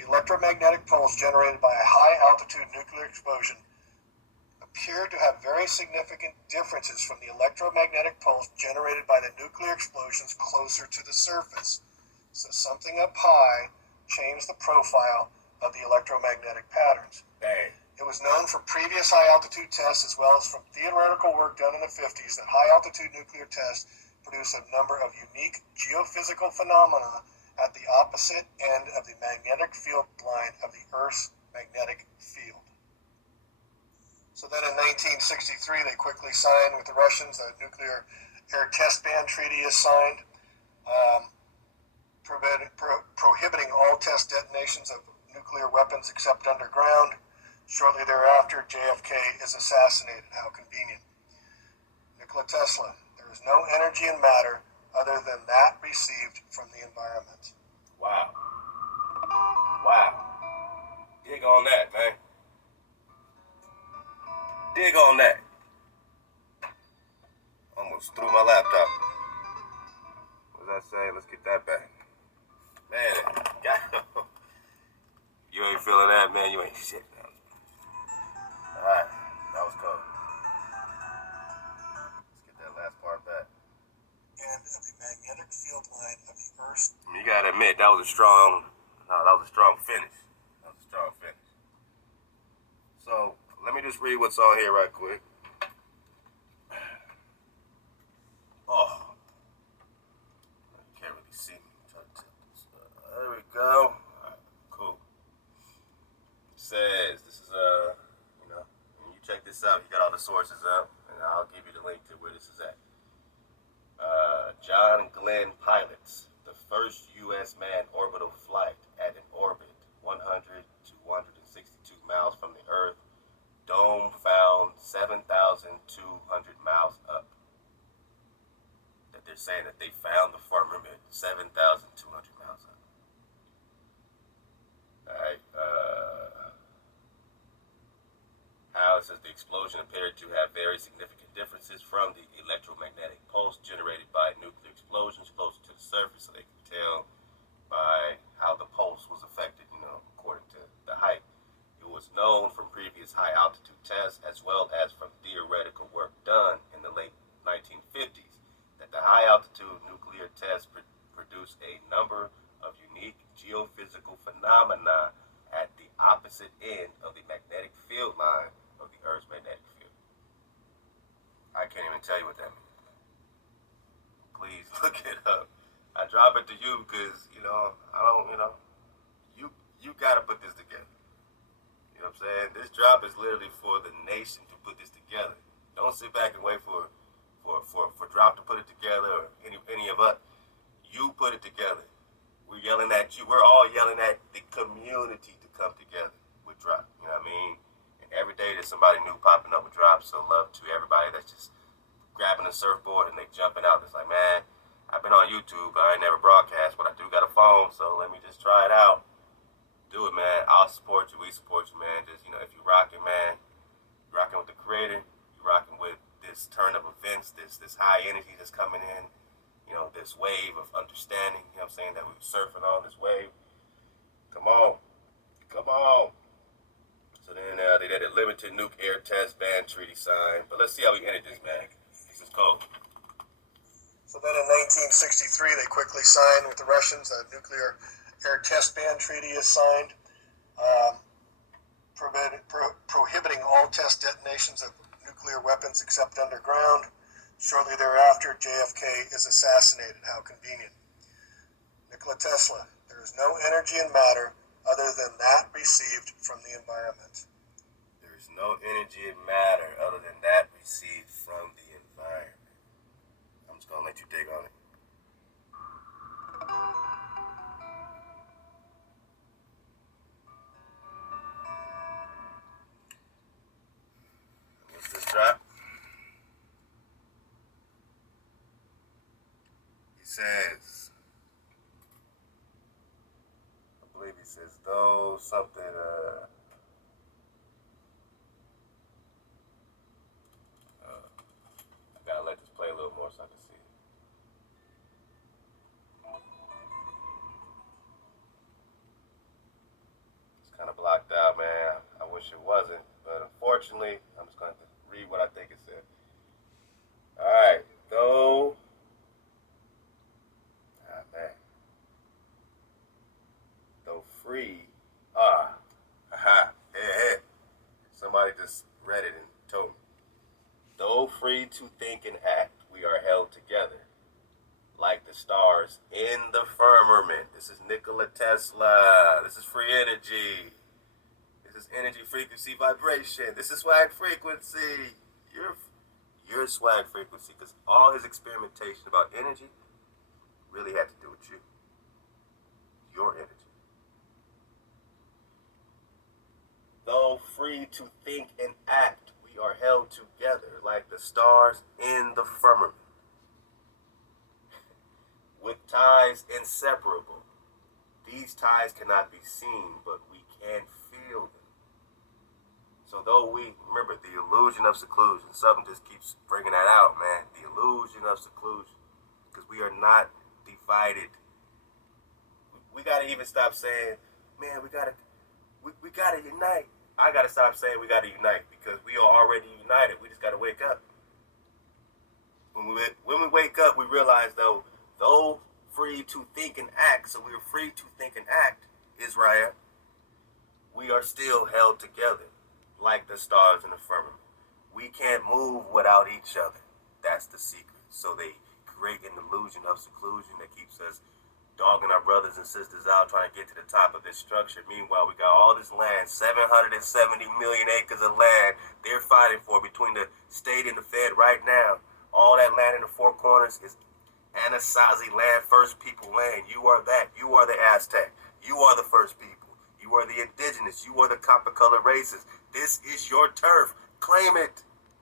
the electromagnetic pulse generated by a high-altitude nuclear explosion appeared to have very significant differences from the electromagnetic pulse generated by the nuclear explosions closer to the surface. So something up high changed the profile of the electromagnetic patterns. Dang. It was known from previous high-altitude tests as well as from theoretical work done in the 50s that high-altitude nuclear tests produce a number of unique geophysical phenomena at the opposite end of the magnetic field line of the Earth's magnetic field. So then in 1963, they quickly signed with the Russians. The Nuclear Air Test Ban Treaty is signed, prohibiting all test detonations of nuclear weapons except underground. Shortly thereafter, JFK is assassinated. How convenient. Nikola Tesla. There is no energy in matter other than that received from the environment. Wow. Wow. Dig on that, man. Dig on that. Almost threw my laptop. What was I saying? Let's get that back. Man, you ain't feeling that, man. You ain't shit. Alright, that was cool. Let's get that last part back. And of the magnetic field line of the Earth. You gotta admit, that was a strong finish. That was a strong finish. So, let me just read what's on here right quick. Oh. You can't really see me. There we go. Alright, cool. It says, this is, when you check this out, you got all the sources up, and I'll give you the link to where this is at. John Glenn pilots the first U.S. manned orbital flight at an orbit 100 to 162 miles from the Earth. Dome found 7,200 miles up. That they're saying that they found the firmament 7,200 miles up. Alright, how it says the explosion appeared to have very significant differences from the electromagnetic pulse generated by nuclear explosions closer to the surface, so they could tell by how the pulse was affected, according to the height. It was known from previous high altitude tests as well as from theoretical work done in the late 1950s that the high altitude nuclear tests produce a number of unique geophysical phenomena at the opposite end of the magnetic field line of the Earth's magnetic field. I can't even tell you what that means. Please look it up. I drop it to you because, I don't, you gotta put this together. You know what I'm saying? This job is literally for the nation to put this together. Don't sit back and wait for Drop to put it together or any of us. You put it together. We're yelling at you. We're all yelling at the community to come together with Drop. You know what I mean? And every day there's somebody new popping up with Drop. So love to everybody that's just grabbing a surfboard and they jumping out. It's like, man, I've been on YouTube, but I ain't never broadcast, but I do got a phone, so let me just try it out. Do it, man. I'll support you. We support you, man. Just, if you rocking, man, you rocking with the creator, you rocking with this turn of events, this high energy that's coming in, this wave of understanding, you know what I'm saying, that we're surfing on this wave. Come on. So then they had a limited nuke air test ban treaty signed, but let's see how we ended this, man. This is cool. So then in 1963, they quickly signed with the Russians. The Nuclear Air Test Ban Treaty is signed, prohibiting all test detonations of nuclear weapons except underground. Shortly thereafter, JFK is assassinated. How convenient. Nikola Tesla. There is no energy in matter other than that received from the environment. There is no energy in matter other than that received from the environment. I'm just going to let you dig on it. What's this drop? He says, I believe he says, though something, I gotta let this play a little more so I can see it. unfortunately, I'm just going to read what I think it said. All right, though, man, though free, aha, yeah, somebody just read it and told me. Though free to think and act, we are held together, like the stars in the firmament. This is Nikola Tesla. This is free energy. This is energy, frequency, vibration. This is swag frequency. Your swag frequency, because all his experimentation about energy really had to do with you. Your energy. Though free to think and act, we are held together like the stars in the firmament, with ties inseparable. These ties cannot be seen, but we can feel them. So though we, remember, the illusion of seclusion, something just keeps bringing that out, man. The illusion of seclusion, because we are not divided. We got to even stop saying, man, we got to unite. I got to stop saying we got to unite, because we are already united. We just got to wake up. When we wake up, we realize, though free to think and act, so we are free to think and act, Israel, we are still held together like the stars in the firmament. We can't move without each other. That's the secret. So they create an illusion of seclusion that keeps us dogging our brothers and sisters out, trying to get to the top of this structure. Meanwhile, we got all this land, 770 million acres of land they're fighting for between the state and the Fed right now. All that land in the four corners is Anasazi land, first people land. You are that. You are the Aztec. You are the first people. You are the indigenous. You are the copper colored races. This is your turf. Claim it.